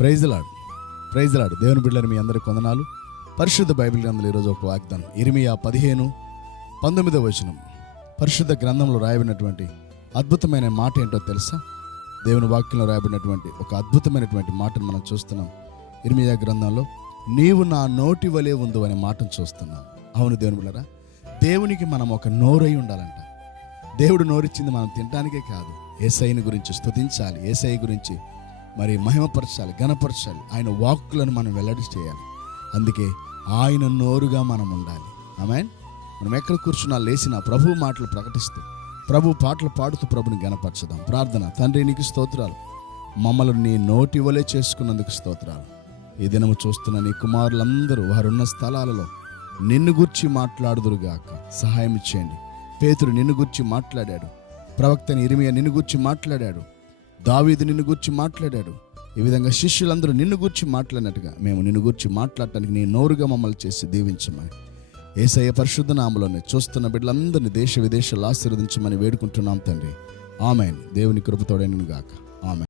Praise lord, praise lord. దేవుని బిడ్డలారా, మీ అందరికి వందనాలు. పరిశుద్ధ బైబిల్ గ్రంథంలో ఈరోజు ఒక వాగ్దానం, ఇర్మియా 15:19 పరిశుద్ధ గ్రంథంలో రాయబడినటువంటి అద్భుతమైన మాట ఏంటో తెలుసా? దేవుని వాక్యంలో రాయబడినటువంటి ఒక అద్భుతమైనటువంటి మాటను మనం చూస్తున్నాం. ఇర్మియా గ్రంథంలో నీవు నా నోటి వలె ఉండు అనే మాటను చూస్తున్నాం. అవును దేవుని బిడ్డలారా, దేవునికి మనం ఒక నోరై ఉండాలంట. దేవుడు నోరిచ్చింది మనం తినడానికే కాదు, యేసయ్యని గురించి స్తుతించాలి, యేసయ్య గురించి మరి మహిమపరచాలి, ఘనపరచాలి, ఆయన వాక్కులను మనం వెల్లడి చేయాలి. అందుకే ఆయన నోరుగా మనం ఉండాలి. ఆమేన్. మనం ఎక్కడ కూర్చున్నా లేచినా ప్రభు మాటలు ప్రకటిస్తూ, ప్రభు పాటలు పాడుతూ ప్రభుని ఘనపరచుదాం. ప్రార్థన. తండ్రి, నీకు స్తోత్రాలు. మమ్మల్ని నీ నోటి వలె చేసుకున్నందుకు స్తోత్రాలు. ఈ దినము చూస్తున్న నీ కుమారులందరూ వారున్న స్థలాలలో నిన్ను గూర్చి మాట్లాడుదురుగాక సహాయం చేయండి. పేతురు నిన్ను గూర్చి మాట్లాడాడు, ప్రవక్త ఇర్మియా నిన్ను గూర్చి మాట్లాడాడు, దావీదు నిన్ను గూర్చి మాట్లాడాడు. ఈ విధంగా శిష్యులందరూ నిన్ను గూర్చి మాట్లాడినట్టుగా మేము నిన్ను గూర్చి మాట్లాడటానికి నీ నోరుగా మమ్మల్ని చేసి దీవించమని యేసయ్య పరిశుద్ధ నామములోనే చూస్తున్న బిడ్డలందరినీ దేశ విదేశాలు ఆశీర్వదించమని వేడుకుంటున్నాం తండ్రి. ఆమేన్. దేవుని కృపతోడైనను గాక. ఆమేన్.